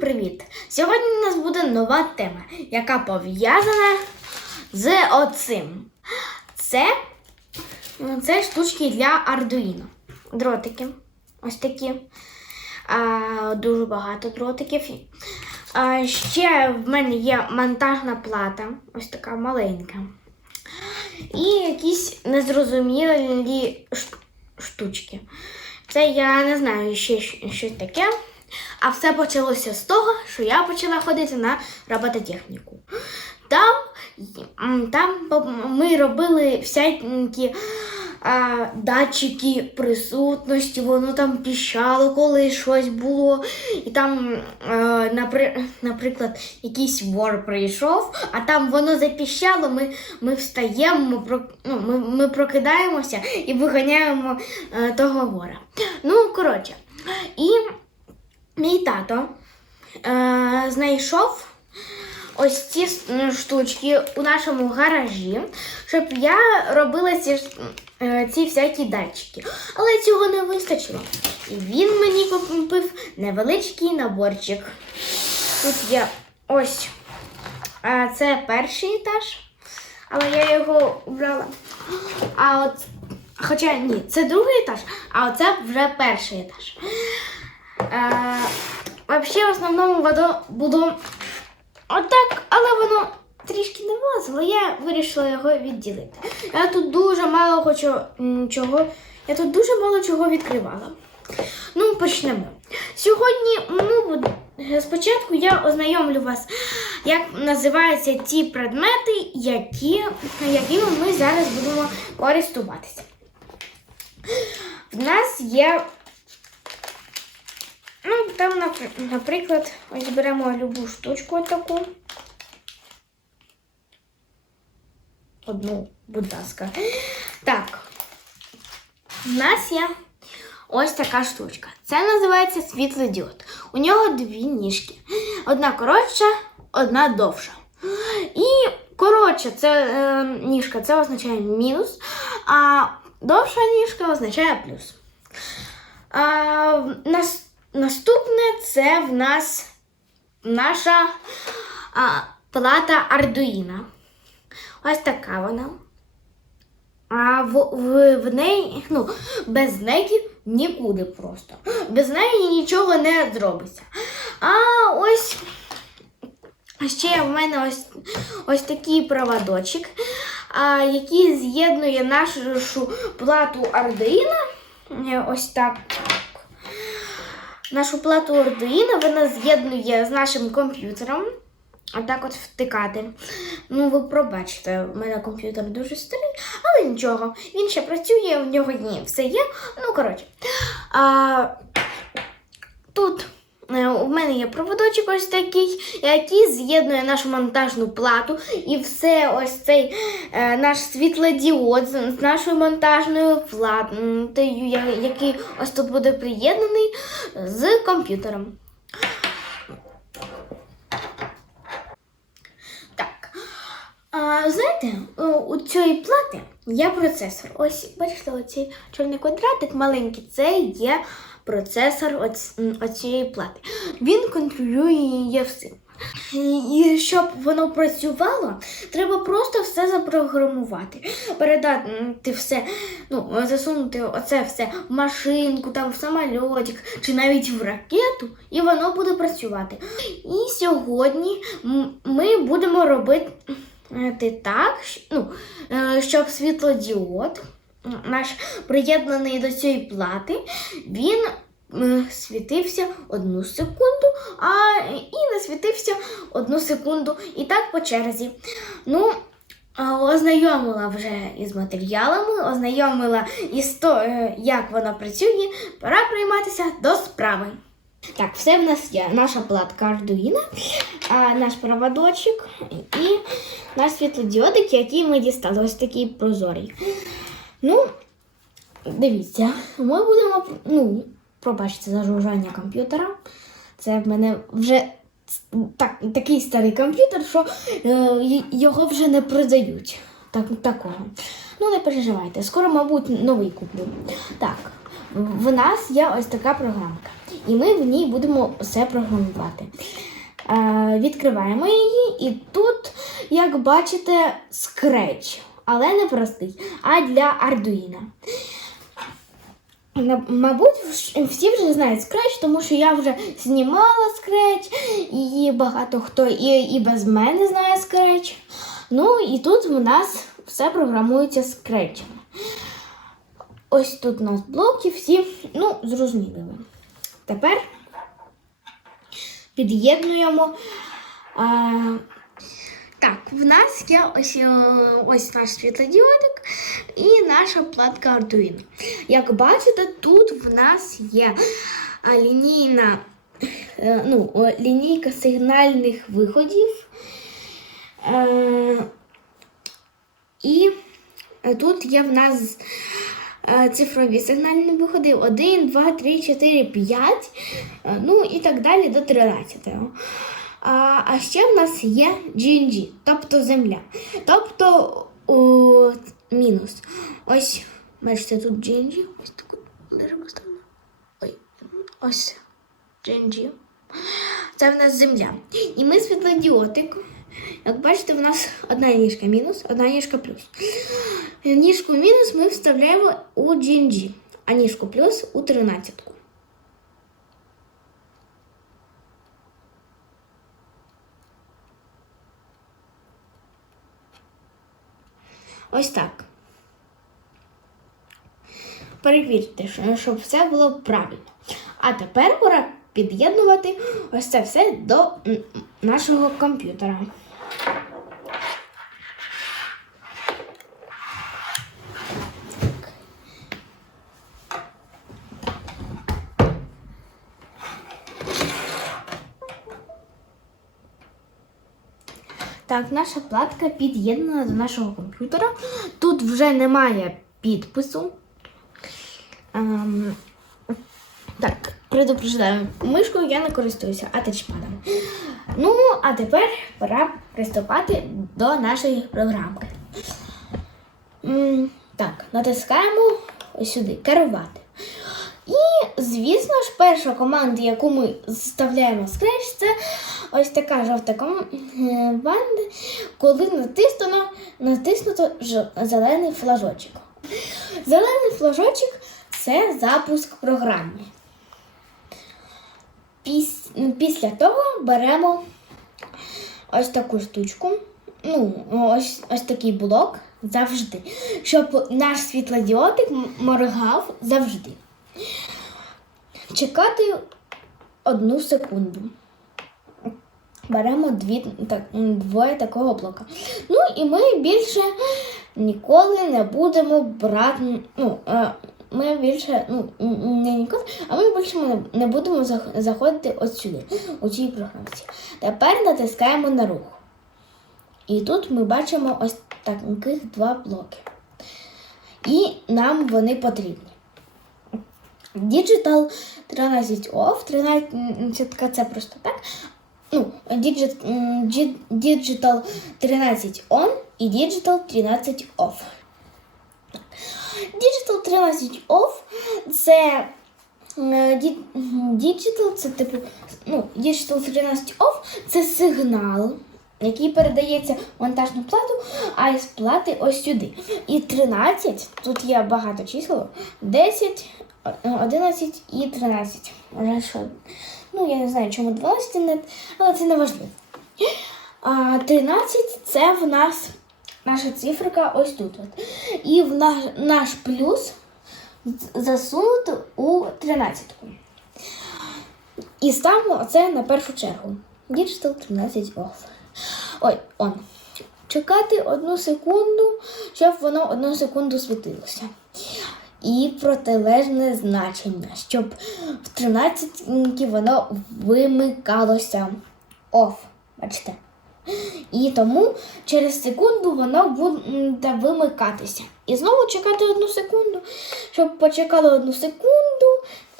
привіт! Сьогодні у нас буде нова тема, яка пов'язана з оцим. Це, це штучки для Arduino. Дротики. Ось такі. А, дуже багато дротиків. А, ще в мене є монтажна плата, ось така маленька. І якісь незрозумілі штучки. Це я не знаю ще щ- що таке. А все почалося з того, що я почала ходити на робототехніку. Там, там ми робили всякі а, датчики присутності, воно там піщало, коли щось було. І там, напри- наприклад, якийсь вор прийшов, а там воно запіщало, ми, ми встаємо, ми, ну, ми, ми прокидаємося і виганяємо е, того вора. Ну, коротше, і мій тато е, знайшов ось ці штучки у нашому гаражі, щоб я робила ці, е, ці всякі датчики. Але цього не вистачило. І він мені купив невеличкий наборчик. Тут є ось е, це перший етаж, але я його брала. А от, хоча ні, це другий етаж, а оце вже перший етаж. Е, Взагалі, в основному воно було отак, але воно трішки не влазило. Я вирішила його відділити. Я тут дуже мало хочу чого. Я тут дуже мало чого відкривала. Ну, почнемо. Сьогодні, ну, спочатку я ознайомлю вас, як називаються ті предмети, які, якими ми зараз будемо користуватися. В нас є Ну, там, наприклад, ось беремо любу штучку таку. Одну, будь ласка. Так. У нас є ось така штучка. Це називається світлодіод. У нього дві ніжки. Одна коротша, одна довша. І коротша це е, ніжка, це означає мінус, а довша ніжка означає плюс. А, нас, наступне це в нас наша а, плата Arduino. Ось така вона. А в, в, в неї, ну, без неї нікуди просто. Без неї нічого не зробиться. А ось ще в мене ось, ось такий проводочок, а, який з'єднує нашу плату. Е, Ось так. Нашу плату Arduino вона з'єднує з нашим комп'ютером. Отак от втикати. Ну, ви пробачите, в мене комп'ютер дуже старий, але нічого. Він ще працює, в нього ні, все є. Ну, коротше. А, тут у мене є проводочок ось такий, який з'єднує нашу монтажну плату і все ось цей е, наш світлодіод з, нашою монтажною платою, який ось тут буде приєднаний з комп'ютером. Так. А, знаєте, у- у цієї плати є процесор. Ось, бачите, оцей чорний квадратик маленький, це є процесор м, плати. Він контролює її всім. І щоб воно працювало, треба просто все запрограмувати, передати все, ну, засунути оце все в машинку, там в самольотик чи навіть в ракету, і воно буде працювати. І сьогодні ми будемо робити е, так, ну, е, щоб світлодіод, наш приєднаний до цієї плати, він е, світився одну секунду, а і не світився одну секунду. І так по черзі. Ну, Ознайомила вже із матеріалами, ознайомила із то, е, як вона працює. Пора прийматися до справи. Так, все в нас є. Наша платка Arduino, а, наш проводочок і наш світлодіодик, який ми дістали. Ось такий прозорий. Ну, дивіться, ми будемо. Ну, пробачте за комп'ютера. Це в мене вже так, такий старий комп'ютер, що е, його вже не продають. Так, такого. Ну, не переживайте, скоро, мабуть, новий куплю. Так, в нас є ось така програмка. і ми в ній будемо все програмувати. Е, відкриваємо її, і тут, як бачите, скреч, але не простий, а для Arduino. На- Мабуть, всі вже знають Scratch, тому що я вже знімала Scratch, і багато хто і, і без мене знає Scratch. Ну і тут в нас все програмується Scratch. Ось тут у нас блоки всі, ну, зрозуміли. Тепер під'єднуємо. А, так, в нас є ось, е, ось наш світлодіодик і наша платка Arduino. Як бачите, тут в нас є лінійна, е, ну, лінійка сигнальних виходів. Е, і е, тут є в нас е, цифрові сигнальні виходи 1, 2, 3, 4, 5, е, ну і так далі до 13. А, а ще в нас є GNG, тобто земля. Тобто о, мінус. Ось, бачите, тут GNG. Ось таку лежимо сторону. Ой, ось GNG. Це в нас земля. І ми світлодіотик. Як бачите, в нас одна ніжка мінус, одна ніжка плюс. Ніжку мінус ми вставляємо у GNG, а ніжку плюс у 13. Ось так. Перевірте, щоб все було правильно. А тепер пора під'єднувати ось це все до нашого комп'ютера. Так, наша платка під'єднана до нашого комп'ютера. Тут вже немає підпису. Ем, так, предупреждаю, мишкою я не користуюся, а тачпадом. Ну, а тепер пора приступати до нашої програмки. М, Так, натискаємо сюди керувати. І, звісно ж, перша команда, яку ми вставляємо в це ось така жовта команда, коли натиснуто, натиснуто зелений флажочок. Зелений флажочок це запуск програми. Піс- Після того беремо ось таку штучку, ну, ось, ось такий блок завжди, щоб наш світлодіодик моргав завжди. Чекати одну секунду. Беремо дві, так, двоє такого блока. Ну і ми більше ніколи не будемо брати. Ну, е, ми більше, ну, не ніколи, а ми більше не, будемо заходити от сюди, у цій програмці. Тепер натискаємо на рух. І тут ми бачимо ось таких два блоки. І нам вони потрібні. Digital 13 off, 13 це просто так. Ну, Digit, Digital 13 on і Digital 13 off. Digital 13 off це Digital, це типу, ну, Digital 13 off це сигнал, який передається в монтажну плату, а із плати ось сюди. І 13, тут є багато чисел, 10, е, 11 і 13. Може, що? Ну, я не знаю, чому 12, не- але це не важливо. А 13 це в нас наша циферка ось тут. От. І в наш, наш плюс засунути у 13. І ставимо це на першу чергу. Digital 13 off. Ой, он. Чекати одну секунду, щоб воно одну секунду світилося. І протилежне значення, щоб в 13 воно вимикалося. Off. Бачите? І тому через секунду воно буде вимикатися. І знову чекати одну секунду, щоб почекало одну секунду,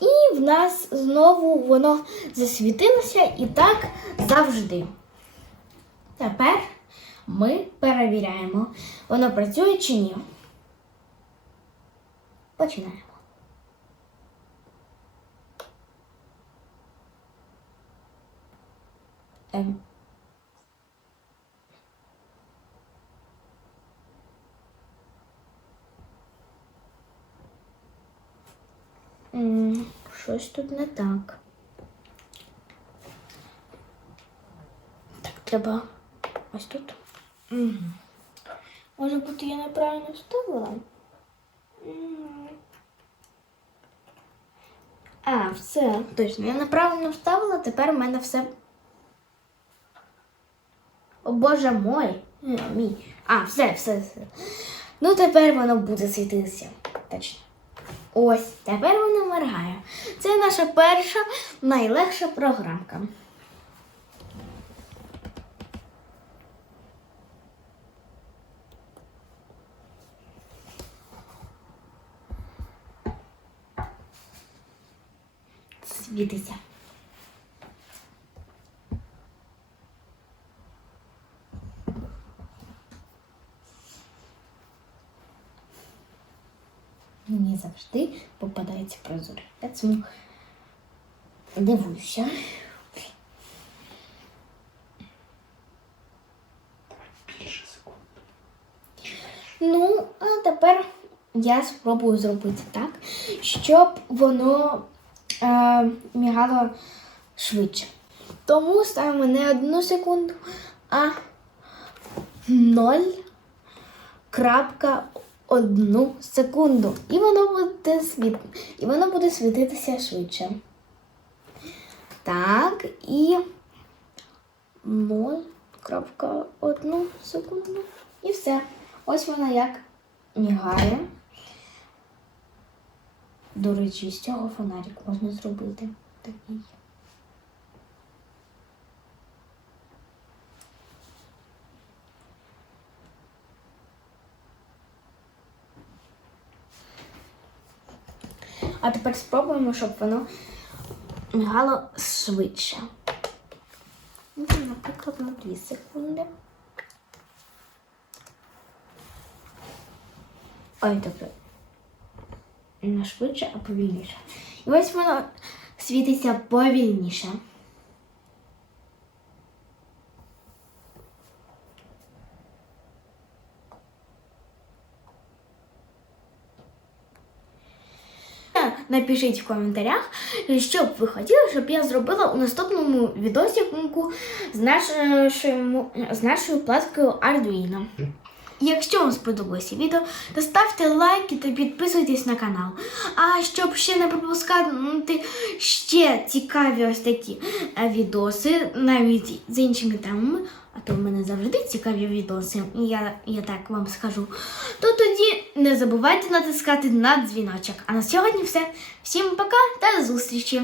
і в нас знову воно засвітилося і так завжди. Тепер ми перевіряємо, воно працює чи ні. Починаємо. Ем. М, Щось тут не так. Так, треба ось тут. Угу. Може бути, я неправильно вставила? А, все, точно, я неправильно вставила, тепер у мене все. О боже мой. Е, Мій. А, все, все, все. Ну тепер воно буде світитися. Точно. Ось, тепер воно моргає. Це наша перша найлегша програмка. Світиться. Мені завжди попадається прозоре. Я цьому дивуюся. Ну, а тепер я спробую зробити так, щоб воно е, мігало швидше. Тому ставимо не одну секунду, а 0,1 секунду. І воно буде світ... і воно буде світитися швидше. Так, і 0,1 секунду. І все. Ось вона як мігає. До речі, з цього фонарик можна зробити такий. А тепер спробуємо, щоб воно мігало швидше. Ну, Наприклад, на 2 секунди. Ой, добре. Не швидше, а повільніше. І ось воно світиться повільніше. Напишіть в коментарях, що б ви хотіли, щоб я зробила у наступному відосику з нашою, з нашою платкою Arduino. Якщо вам сподобалося відео, то ставте лайки та підписуйтесь на канал. А щоб ще не пропускати ще цікаві ось такі е, відоси, навіть з іншими темами, а то в мене завжди цікаві відоси, я, я так вам скажу, то тоді не забувайте натискати на дзвіночок. А на сьогодні все. Всім пока та до зустрічі!